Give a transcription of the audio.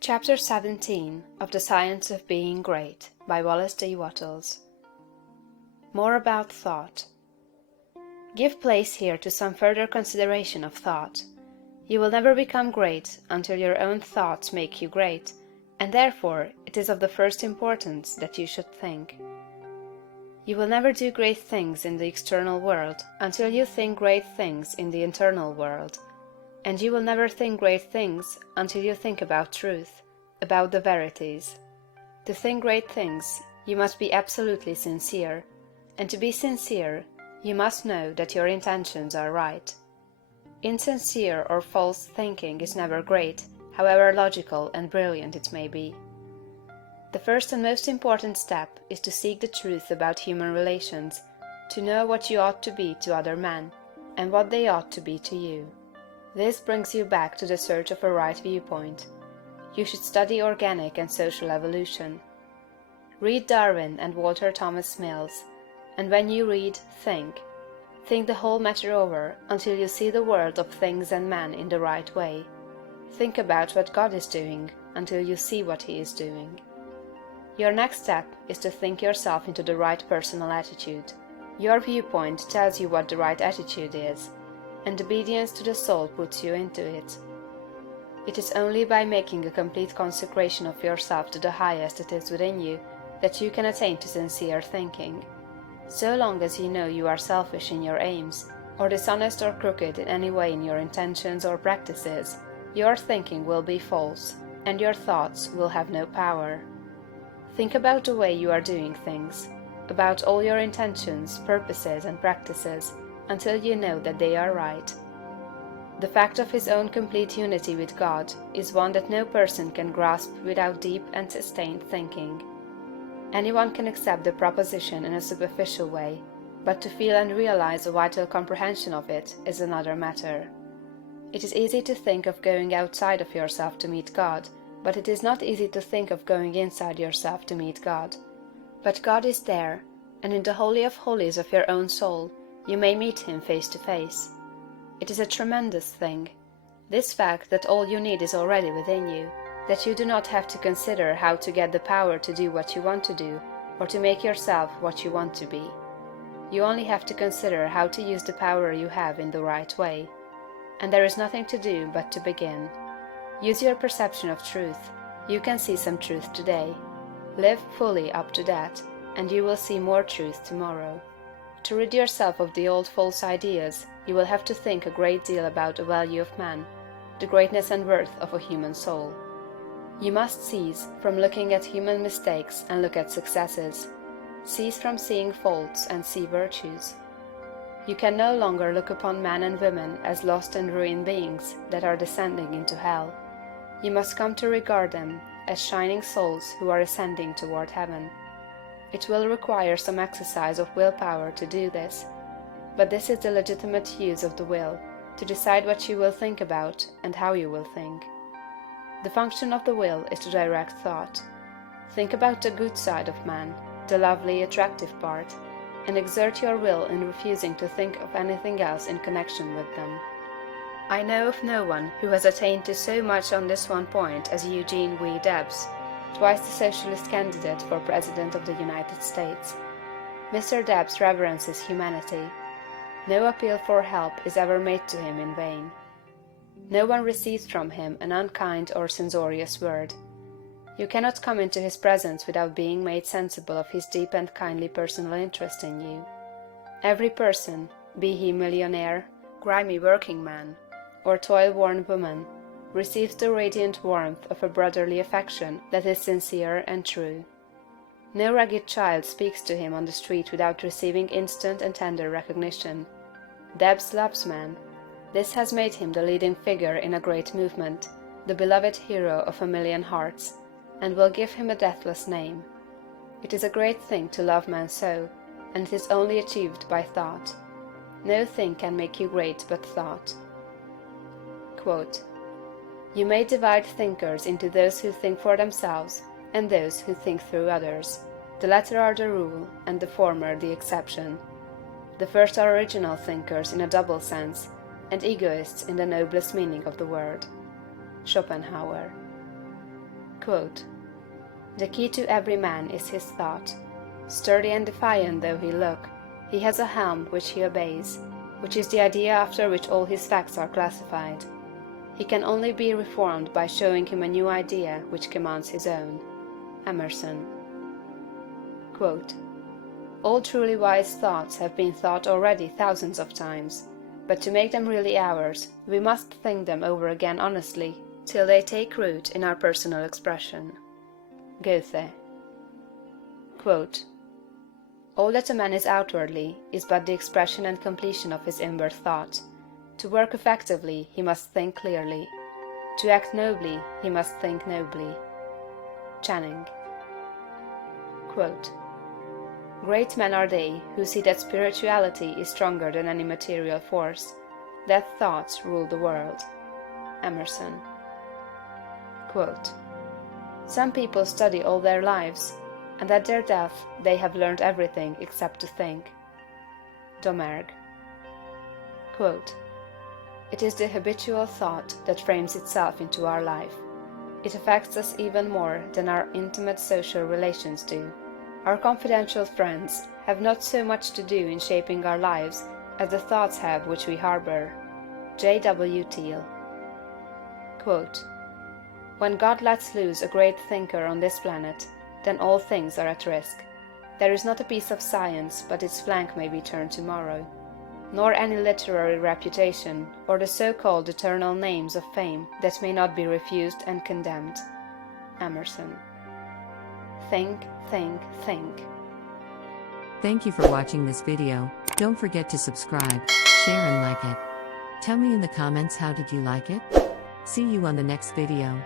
Chapter 17 of The Science of Being Great by Wallace D. Wattles. More about thought. Give place here to some further consideration of thought. You will never become great until your own thoughts make you great, and therefore it is of the first importance that you should think. You will never do great things in the external world until you think great things in the internal world. And you will never think great things until you think about truth, about the verities. To think great things, you must be absolutely sincere, and to be sincere, you must know that your intentions are right. Insincere or false thinking is never great, however logical and brilliant it may be. The first and most important step is to seek the truth about human relations, to know what you ought to be to other men, and what they ought to be to you. This brings you back to the search of a right viewpoint. You should study organic and social evolution. Read Darwin and Walter Thomas Mills, and when you read, think. Think the whole matter over until you see the world of things and men in the right way. Think about what God is doing until you see what He is doing. Your next step is to think yourself into the right personal attitude. Your viewpoint tells you what the right attitude is, and obedience to the soul puts you into it. It is only by making a complete consecration of yourself to the highest that is within you that you can attain to sincere thinking. So long as you know you are selfish in your aims, or dishonest or crooked in any way in your intentions or practices, your thinking will be false, and your thoughts will have no power. Think about the way you are doing things, about all your intentions, purposes, and practices, until you know that they are right. The fact of his own complete unity with God is one that no person can grasp without deep and sustained thinking. Anyone can accept the proposition in a superficial way, but to feel and realize a vital comprehension of it is another matter. It is easy to think of going outside of yourself to meet God, but it is not easy to think of going inside yourself to meet God. But God is there, and in the Holy of Holies of your own soul, you may meet Him face to face. It is a tremendous thing. This fact that all you need is already within you, that you do not have to consider how to get the power to do what you want to do, or to make yourself what you want to be. You only have to consider how to use the power you have in the right way. And there is nothing to do but to begin. Use your perception of truth. You can see some truth today. Live fully up to that, and you will see more truth tomorrow. To rid yourself of the old false ideas, you will have to think a great deal about the value of man, the greatness and worth of a human soul. You must cease from looking at human mistakes and look at successes. Cease from seeing faults and see virtues. You can no longer look upon men and women as lost and ruined beings that are descending into hell. You must come to regard them as shining souls who are ascending toward heaven. It will require some exercise of willpower to do this, but this is the legitimate use of the will, to decide what you will think about and how you will think. The function of the will is to direct thought. Think about the good side of man, the lovely, attractive part, and exert your will in refusing to think of anything else in connection with them. I know of no one who has attained to so much on this one point as Eugene V. Debs, twice the socialist candidate for President of the United States. Mr. Debs reverences humanity. No appeal for help is ever made to him in vain. No one receives from him an unkind or censorious word. You cannot come into his presence without being made sensible of his deep and kindly personal interest in you. Every person, be he millionaire, grimy working man, or toil-worn woman, receives the radiant warmth of a brotherly affection that is sincere and true. No ragged child speaks to him on the street without receiving instant and tender recognition. Debs loves man. This has made him the leading figure in a great movement, the beloved hero of a million hearts, and will give him a deathless name. It is a great thing to love man so, and it is only achieved by thought. No thing can make you great but thought. Quote, "You may divide thinkers into those who think for themselves and those who think through others. The latter are the rule, and the former the exception. The first are original thinkers in a double sense, and egoists in the noblest meaning of the word." Schopenhauer. Quote, "The key to every man is his thought. Sturdy and defiant though he look, he has a helm which he obeys, which is the idea after which all his facts are classified. He can only be reformed by showing him a new idea which commands his own." Emerson. Quote, "All truly wise thoughts have been thought already thousands of times, but to make them really ours, we must think them over again honestly, till they take root in our personal expression." Goethe. Quote, "All that a man is outwardly is but the expression and completion of his inward thought. To work effectively, he must think clearly. To act nobly, he must think nobly." Channing. Quote, "Great men are they who see that spirituality is stronger than any material force, that thoughts rule the world." Emerson. Quote, "Some people study all their lives, and at their death they have learned everything except to think." Domergue. Quote, "It is the habitual thought that frames itself into our life. It affects us even more than our intimate social relations do. Our confidential friends have not so much to do in shaping our lives as the thoughts have which we harbor." J. W. Teal. Quote, "When God lets loose a great thinker on this planet, then all things are at risk. There is not a piece of science but its flank may be turned tomorrow, nor any literary reputation, or the so-called eternal names of fame that may not be refused and condemned." Emerson. Think, think, think. Thank you for watching this video. Don't forget to subscribe, share and like it. Tell me in the comments how did you like it? See you on the next video.